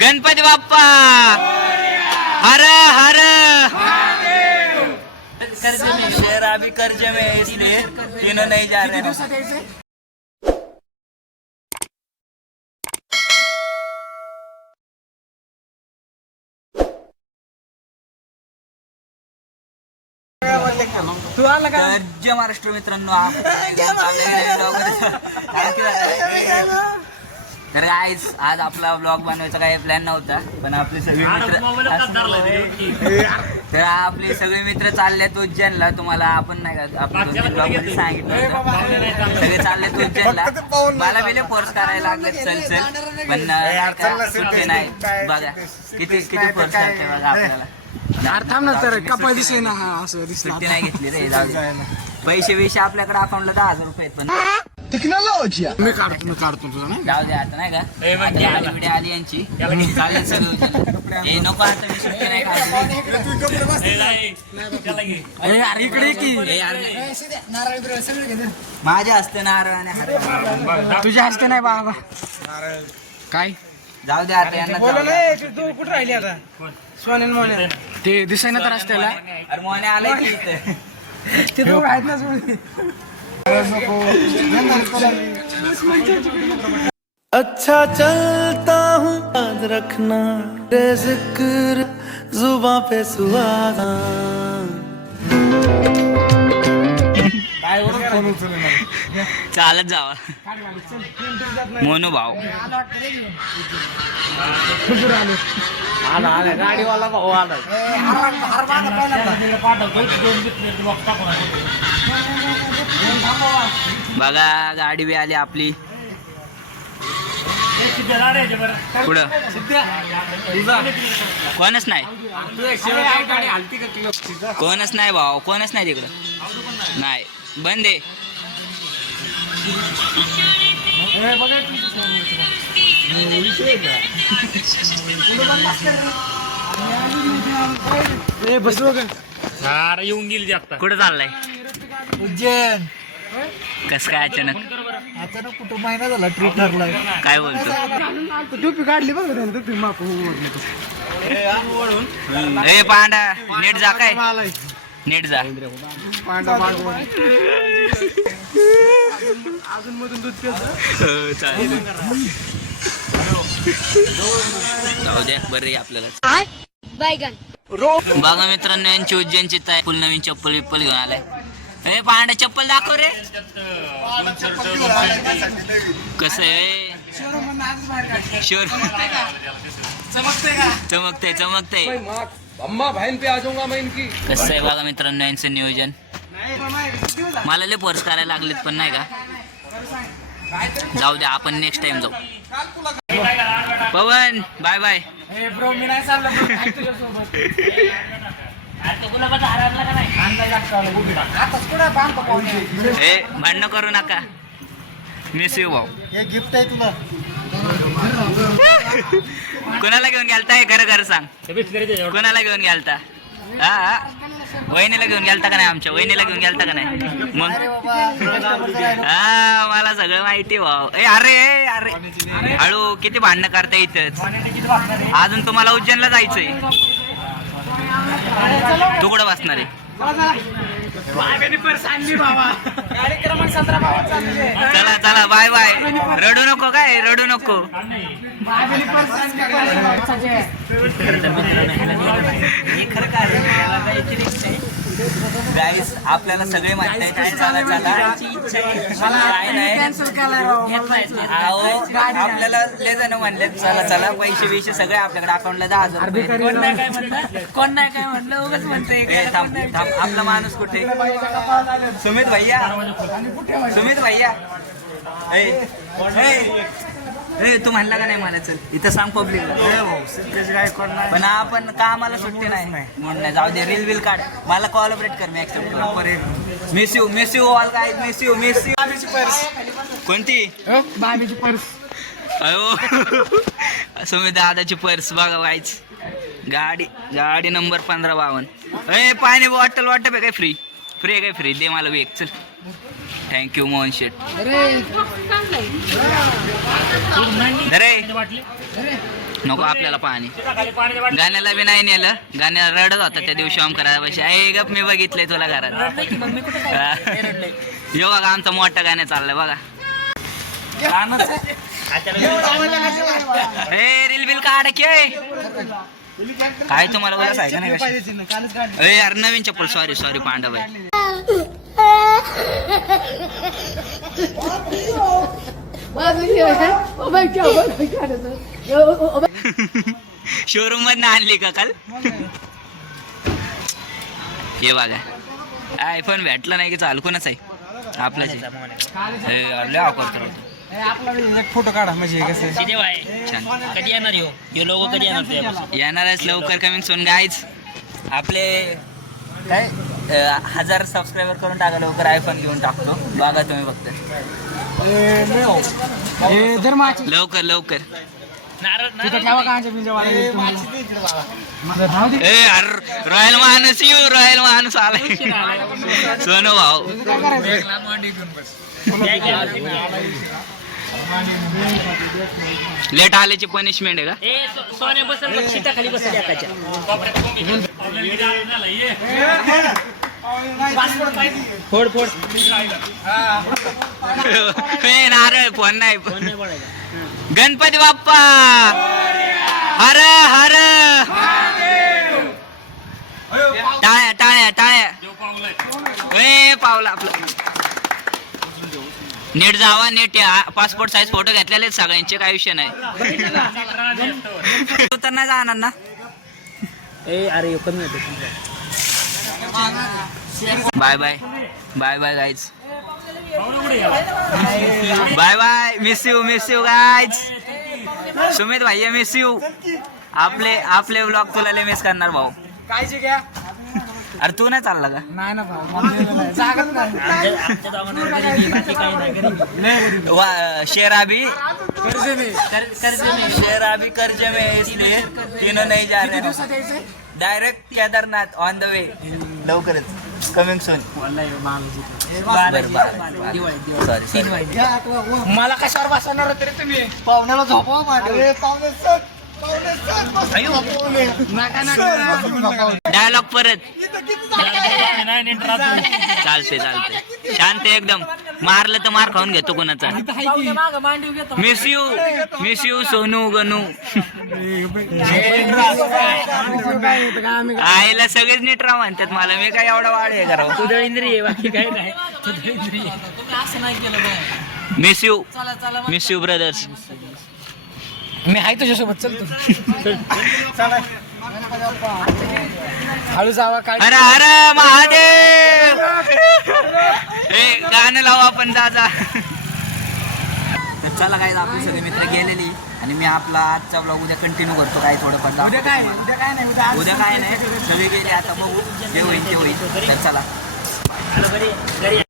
गणपती बाप्पा! हर हर! शेर अभी कर्जे में है इसलिए तीनों नहीं जा रहे हैं तर जय महाराष्ट्र मित्रांनो? तर आज आज आपला ब्लॉग बनवायचा काही प्लॅन नव्हता पण आपले सगळे मित्र तर आपले सगळे मित्र चाललेत उज्जैनला. तुम्हाला आपण नाही का आपण ब्लॉगमध्ये सांगितलं. सगळे चाललेत उज्जैनला. मला पहिले फोर्स करायला लागले चल चल. पण सुट्टी नाही. बघा किती किती फोर्स करते बघा आपल्याला. थांब ना तर कपाळ दिसे ना हा असं दिसलं सुट्टी नाही घेतली रे जाऊ दे. पैसे पैसे आपल्याकडे अकाउंटला दहा हजार रुपये आहेत पण. मी काढतो मी काढतो तुझा जाऊ दे आता नाही का? आता गाडी बिडी आली यांची. चालेल सगळं. हे नको आता मी सुट्टी नाही काढली. ए, अरे इकडे की. हे यार माझ्या हस्ते नारळ आणि हरळ. तुझ्या हस्ते नाही बाबा. काय? जाऊ दे आता यांना जाऊ दे. तू कुठे राहिली आता? सोनेन मोने. ते दिसाय ना तर रस्त्याला अरे मोने आलाय की इथे. ते दोघं आहेत ना सोडून. अच्छा चलता हूँ याद रखना रे जिक्र जुबा पे सुहाना चालत जावा. मोनू भाऊ बघा गाडी बी आली आपली. पुढं कोणच नाही. कोणच नाही भाऊ कोणच नाही तिकडं. नाही बंद आहे. ए बसलो का कुठं चाललाय? उज्जैन. कस काय अचानक? अचानक कुठं महिना झाला ट्रिप ठरलाय काय बोलतो? टोपी काढली बघ टोपी माप ए पांडा नीट जा काय नीट जा. पांढरा मागवा हो, चालेल. जाऊ द्या बरं आपल्याला. बघा मित्रांनो यांची उज्जैनची ताय फुल नवीन चप्पल विप्पल घेऊन आलाय. ए पांडा चप्पल दाखव रे. कसं आहे? शोर चमकते चमकते अम्मा बहन पे आ जाऊंगा मैं इनकी। कसं आहे बघा मित्रांनो यांचं नियोजन. मला लय फोर्स करायला लागलेत पण नाही का? जाऊ द्या आपण नेक्स्ट टाइम जाऊ. पवन बाय बाय ब्रो मी नाही चाललो ए भांडणं करू नका. मिस यू भाऊ. हे गिफ्ट आहे तुला. कोणाला घेऊन गेलता हे खरं खरं सांग. कोणाला घेऊन गेलता? हा. वहिनीला घेऊन गेलता का नाही आमच्या? वहिनीला घेऊन गेलता का नाही? मग? हा मला सगळं माहिती भाऊ. ए अरे अरे. हळू किती भांडणं करता इथंच? अजून तुम्हाला उज्जैनला जायचंय. तू कुठं बसणार. आहे चला चला बाय बाय. रडू नको काय? रडू नको. हे खरं काय? गाईस आपल्याला सगळे माहिती आहे. चला चला काय नाही. अहो आपल्याला लय जण म्हणले चला चला पैसे बिशे सगळे आपल्याकडे अकाउंटला दहा हजार रुपये. आहेत. कोण नाही काय म्हणलं? कोण नाही काय म्हणलं? उगाच म्हणतोय ए, थांब थांब आपला माणूस कुठे? सुमित भैया. सुमित भैया. ए, ए, ए, तू म्हणला का नाही मला? चल इथं सांग पब्लिक पण आपण कामाला सुट्टी नाही. म्हणून नाही. जाऊ दे रील बिल काढ. मला कॉलॉपरेट कर मी accept miss you miss you all काय मिस यू मिस यू कोणती? बाबीची पर्स. अयो. सुमित दादाची पर्स बघा वाईच गाडी गाडी नंबर पंधरा बावन्न ए पाणी बॉटल वाटप आहे काय फ्री फ्री आहे काय फ्री दे मला एक चल. थँक्यू मोहन शेट अरे. अरे. नको आपल्याला पाणी. गाण्याला बी नाही नेलं. गाण्याला रडत होता त्या दिवशी ओम करायला पैसे आहे गप मी बघितलंय तुला घरात. यो बघा आमचा मोठा गाणं चाललंय बघा. ए रील बिल काढ की. काय तुम्हाला बोला आहे का नाही? ए यार नवीन चप्पल. सॉरी सॉरी पांडव आहे शोरूम मधनं आणली का काल? हे बघा. आयफोन भेटला नाही की चालू कोणाच आहे? आपलाच फोटो काढा म्हणजे छान. कधी येणार यो? यो लोक कधी येणार येणारच लवकर कमिंग सोन गाईज आपले काय? हजार सबस्क्रायबर करून टाका लवकर आयफोन घेऊन टाकतो. बघा तुम्ही फक्त. लवकर लवकर. रॉयल माणूस येऊ रॉयल माणूस आलाय. सोनू भाऊ. लेट आल्याची पनिशमेंट आहे का? बसल खाली बसल फोड फोड. नारळ फोन नाही. गणपती बाप्पा. हर हर. टाळ्या टाळ्या टाळ्या. ए पावला आपलं. नीट जावा नीट या. पासपोर्ट साईज फोटो घेतलेले आहेत सगळ्यांचे काय विषय नाही. तू तर नाही जाणार ना? ए अरे कमी होते. Bye bye bye bye guys bye bye miss you miss you guys Sumit भाई मिस यू आपले आपले ब्लॉग तुला लय मिस करणार भाऊ. काळजी घ्या. अरे तू नाही चालला का? नाही ना भाऊ. शेरा भी कर्ज शेरा भी कर्ज में इसलिए तीनों नहीं जा रहे direct Kedarnath on the way लवकरच. कमिंग सून सॉरी सॉरी मला कशावर बसवणार तरी तुम्ही पाहुण्याला झोपवा नका डायलॉग परत चालते चालते शांत एकदम मारलं तर मार खाऊन घेतो कोणाचा. Miss you miss you Sonu Ganu. आईला सगळेच नीट राहा म्हणतात मला. मी काय एवढा वाढ आहे करावं? तुझं इंद्रिय बाकी काही नाही. Miss you miss you brothers मी आहे तुझ्यासोबत चल तू. हळू जावा काय हर हर महादेव! हे गाणं लावू आपण दादा. तर चला काय आपले सगळे मित्र गेलेली. आणि मी आपला आजचा ब्लॉग उद्या कंटिन्यू करतो काय थोडंफार दाखवतो उद्या काय? उद्या काय नाही उद्या उद्या काय नाही. सगळे गेले आता बघू. जे होईल ते होईल. तर चला घरी घरी.